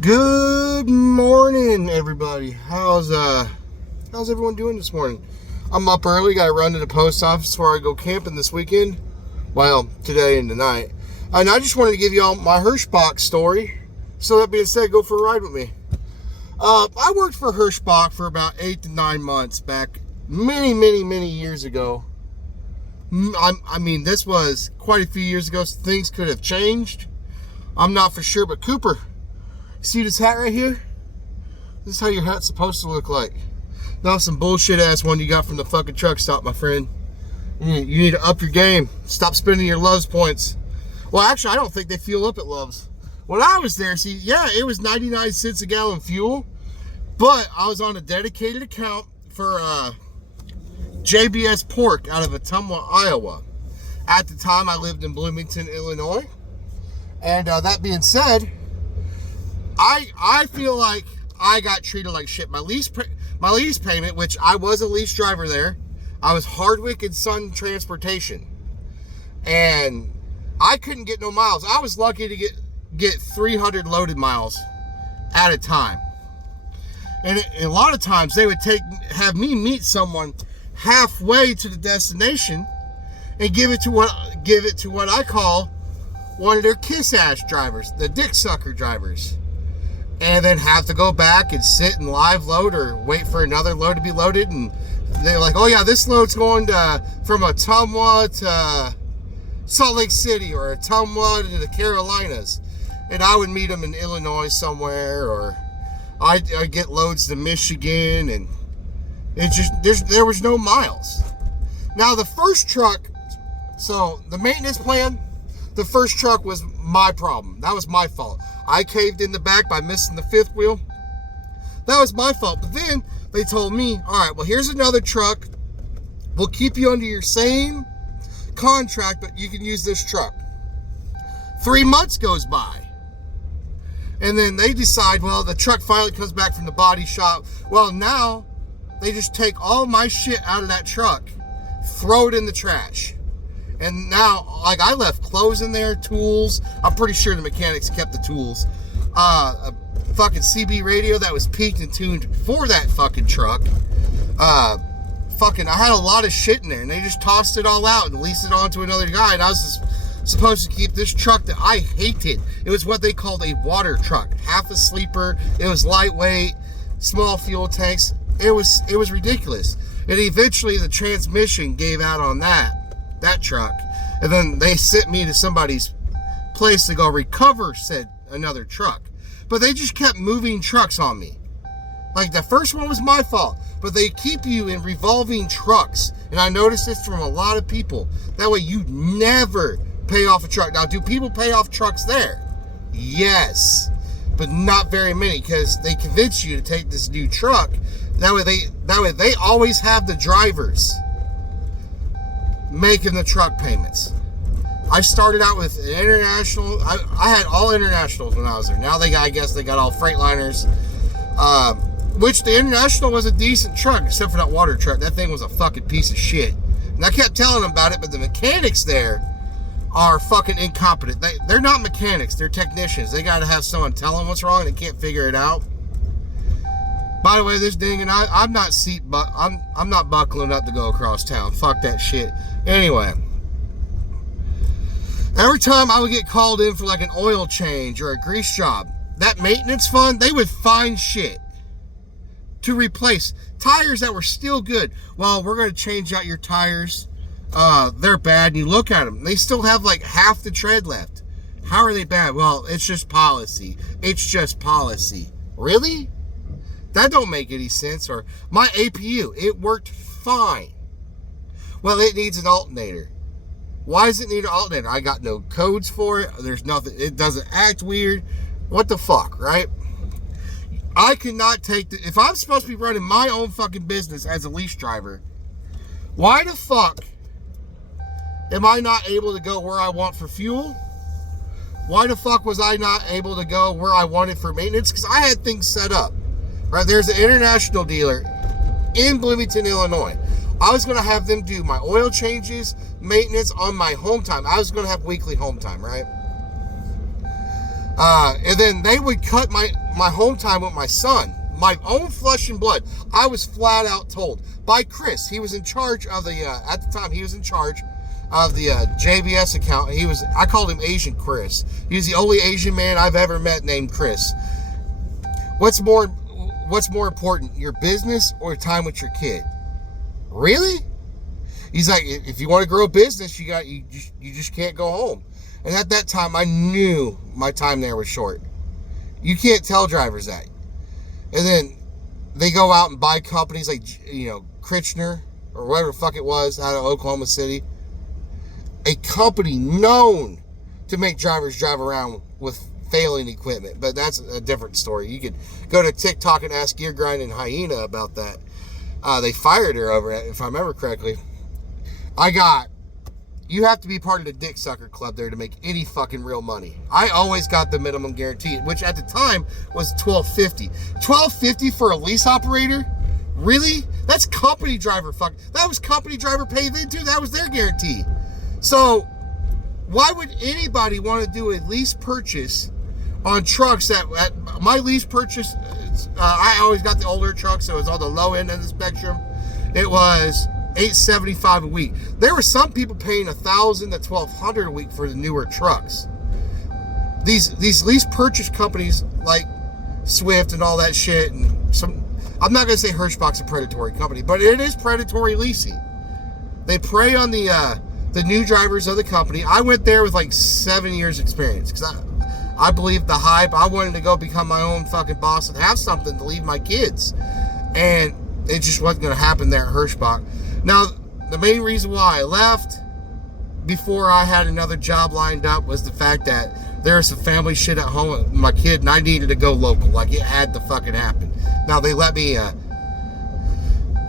Good morning, everybody. How's everyone doing this morning? I'm up early. Got to run to the post office before I go camping this weekend. Well, today and tonight. And I just wanted to give you all my hirshbach story. So that being said, go for a ride with me. I worked for hirshbach for about 8 to 9 months back many years ago. I mean, this was quite a few years ago. So things could have changed. I'm not for sure, but Cooper, see this hat right here? This is how your hat's supposed to look like. Not some bullshit ass one you got from the fucking truck stop, my friend. You need to up your game. Stop spending your Love's points. Well, actually, I don't think they fuel up at Love's. When I was there, see, yeah, it was 99 cents a gallon fuel, but I was on a dedicated account for JBS pork out of Ottumwa, Iowa. At the time, I lived in Bloomington, Illinois. And that being said, I feel like I got treated like shit. My lease payment, which I was a lease driver there, I was Hardwick and Son Transportation, and I couldn't get no miles. I was lucky to get 300 loaded miles at a time, and a lot of times they would have me meet someone halfway to the destination and give it to what I call one of their kiss ass drivers, the dick sucker drivers. And then have to go back and sit and live load or wait for another load to be loaded. And they're like, oh yeah, this load's going from Ottumwa to Salt Lake City or Ottumwa to the Carolinas. And I would meet them in Illinois somewhere, or I'd get loads to Michigan, and it just, there was no miles. Now the first truck, so the maintenance plan, the first truck was my problem. That was my fault. I caved in the back by missing the fifth wheel. That was my fault. But then they told me, all right, well, here's another truck. We'll keep you under your same contract, but you can use this truck. 3 months goes by. And then they decide, well, the truck finally comes back from the body shop. Well, now they just take all my shit out of that truck, throw it in the trash. And now, like, I left clothes in there, tools. I'm pretty sure the mechanics kept the tools. A fucking CB radio that was peaked and tuned for that fucking truck. I had a lot of shit in there, and they just tossed it all out and leased it on to another guy. And I was just supposed to keep this truck that I hated. It was what they called a water truck. Half a sleeper. It was lightweight, small fuel tanks. It was ridiculous. And eventually the transmission gave out on that truck, and then they sent me to somebody's place to go recover said another truck. But they just kept moving trucks on me. Like, the first one was my fault, but they keep you in revolving trucks, and I noticed this from a lot of people. That way you never pay off a truck. Now, do people pay off trucks there? Yes, but not very many, because they convince you to take this new truck. That way they always have the drivers making the truck payments. I started out with an international. I had all internationals when I was there. Now I guess they got all Freightliners, which the international was a decent truck, except for that water truck. That thing was a fucking piece of shit. And I kept telling them about it, but the mechanics there are fucking incompetent. They're not mechanics. They're technicians. They got to have someone tell them what's wrong, and they can't figure it out. By the way, this ding, and I'm not buckling up to go across town. Fuck that shit. Anyway, every time I would get called in for like an oil change or a grease job, that maintenance fund, they would find shit to replace tires that were still good. Well, we're going to change out your tires. They're bad. And you look at them, they still have like half the tread left. How are they bad? Well, it's just policy. It's just policy. Really? That don't make any sense. Or my APU, it worked fine. Well, it needs an alternator. Why does it need an alternator? I got no codes for it. There's nothing. It doesn't act weird. What the fuck, right? I cannot take if I'm supposed to be running my own fucking business as a lease driver, why the fuck am I not able to go where I want for fuel? Why the fuck was I not able to go where I wanted for maintenance? Because I had things set up. Right, there's an international dealer in Bloomington, Illinois. I was going to have them do my oil changes, maintenance on my home time. I was going to have weekly home time, right? And then they would cut my home time with my son, my own flesh and blood, I was flat out told by Chris. He was in charge of the, at the time, he was in charge of the JBS account. I called him Asian Chris. He was the only Asian man I've ever met named Chris. What's more important, your business or time with your kid? Really? He's like, if you want to grow a business, you just can't go home. And at that time, I knew my time there was short. You can't tell drivers that. And then they go out and buy companies like, Kirchner or whatever the fuck it was out of Oklahoma City. A company known to make drivers drive around with failing equipment. But that's a different story. You could go to TikTok and ask Gear Grind and Hyena about that. They fired her over it, if I remember correctly. You have to be part of the Dick Sucker Club there to make any fucking real money. I always got the minimum guarantee, which at the time was $12.50. $12.50 for a lease operator? Really? That's company driver that was company driver pay then too. That was their guarantee. So why would anybody want to do a lease purchase on trucks at my lease purchase? I always got the older trucks, so it was on the low end of the spectrum. It was $875 a week. There were some people paying $1,000 to $1,200 a week for the newer trucks. These lease purchase companies like Swift and all that shit, and I'm not gonna say hirshbach's a predatory company, but it is predatory leasing. They prey on the new drivers of the company. I went there with like 7 years experience because I believed the hype. I wanted to go become my own fucking boss and have something to leave my kids, and it just wasn't gonna happen there at Hirschbach. Now, the main reason why I left before I had another job lined up was the fact that there was some family shit at home with my kid, and I needed to go local. Like, it had to fucking happen. Now, they let me,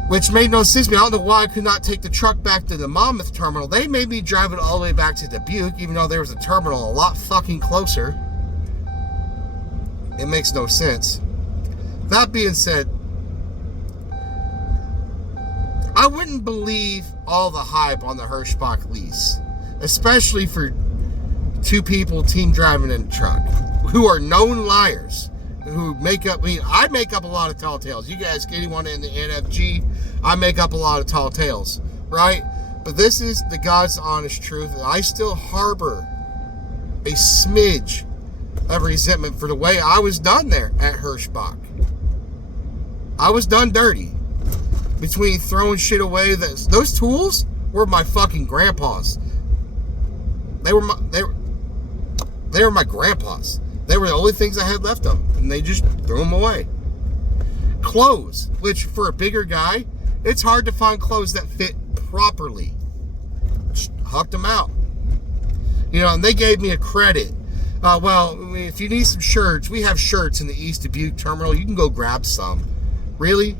which made no sense to me. I don't know why I could not take the truck back to the Monmouth terminal. They made me drive it all the way back to Dubuque, even though there was a terminal a lot fucking closer. It makes no sense. That being said, I wouldn't believe all the hype on the Hirschbach lease, especially for two people team driving in a truck who are known liars, who I make up a lot of tall tales. You guys, anyone in the NFG, I make up a lot of tall tales, right? But this is the God's honest truth. I still harbor a smidge of resentment for the way I was done there at Hirschbach. I was done dirty. Between throwing shit away, those tools were my fucking grandpa's. They were my grandpa's. They were the only things I had left of them, and they just threw them away. Clothes, which for a bigger guy, it's hard to find clothes that fit properly. Just hucked them out. And they gave me a credit. If you need some shirts, we have shirts in the East Dubuque terminal. You can go grab some. Really?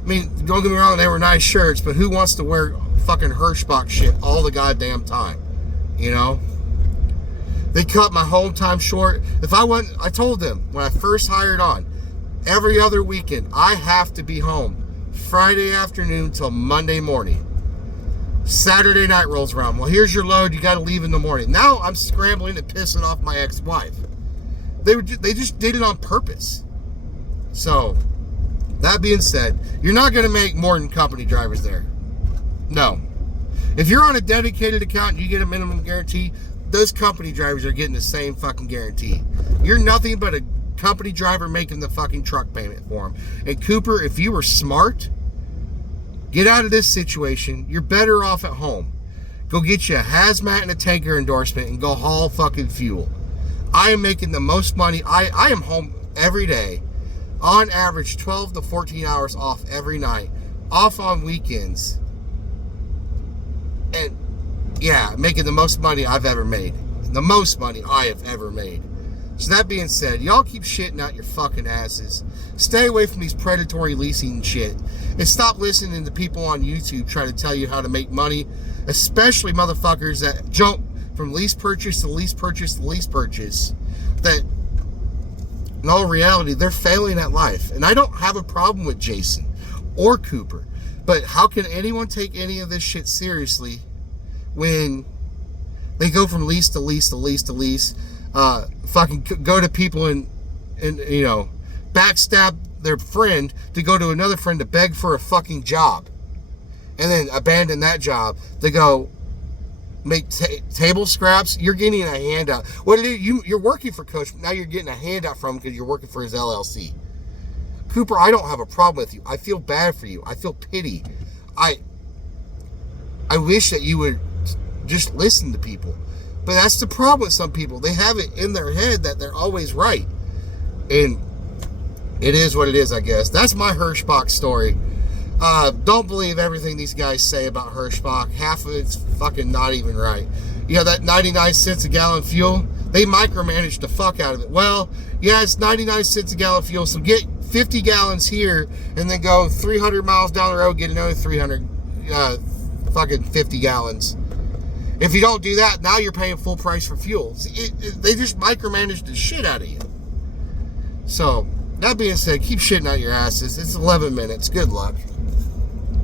I mean, don't get me wrong, they were nice shirts, but who wants to wear fucking Hirschbach shit all the goddamn time? They cut my home time short. I told them when I first hired on, every other weekend, I have to be home Friday afternoon till Monday morning. Saturday night rolls around. Well, here's your load. You got to leave in the morning. Now I'm scrambling and pissing off my ex-wife. They just did it on purpose. So, that being said, you're not going to make more than company drivers there. No. If you're on a dedicated account and you get a minimum guarantee, those company drivers are getting the same fucking guarantee. You're nothing but a company driver making the fucking truck payment for them. And Cooper, if you were smart, get out of this situation. You're better off at home. Go get you a hazmat and a tanker endorsement and go haul fucking fuel. I am making the most money. I am home every day. On average, 12 to 14 hours off every night. Off on weekends. And, yeah, making the most money I've ever made. The most money I have ever made. So that being said, y'all keep shitting out your fucking asses. Stay away from these predatory leasing shit. And stop listening to people on YouTube trying to tell you how to make money. Especially motherfuckers that jump from lease purchase to lease purchase to lease purchase. That, in all reality, they're failing at life. And I don't have a problem with Jason or Cooper. But how can anyone take any of this shit seriously when they go from lease to lease to lease to lease? fucking go to people and you know, backstab their friend to go to another friend to beg for a fucking job, and then abandon that job to go make table scraps. You're getting a handout. What you're working for Coach, now you're getting a handout from him because you're working for his LLC. Cooper, I don't have a problem with you. I feel bad for you. I feel pity. I wish that you would just listen to people. But that's the problem with some people. They have it in their head that they're always right. And it is what it is, I guess. That's my hirshbach story. Don't believe everything these guys say about hirshbach. Half of it's fucking not even right. You know, that 99 cents a gallon fuel, they micromanage the fuck out of it. Well, yeah, it's 99 cents a gallon fuel, so get 50 gallons here and then go 300 miles down the road, get another 300 fucking 50 gallons. If you don't do that, now you're paying full price for fuel. They just micromanage the shit out of you. So, that being said, keep shitting out your asses. It's 11 minutes. Good luck.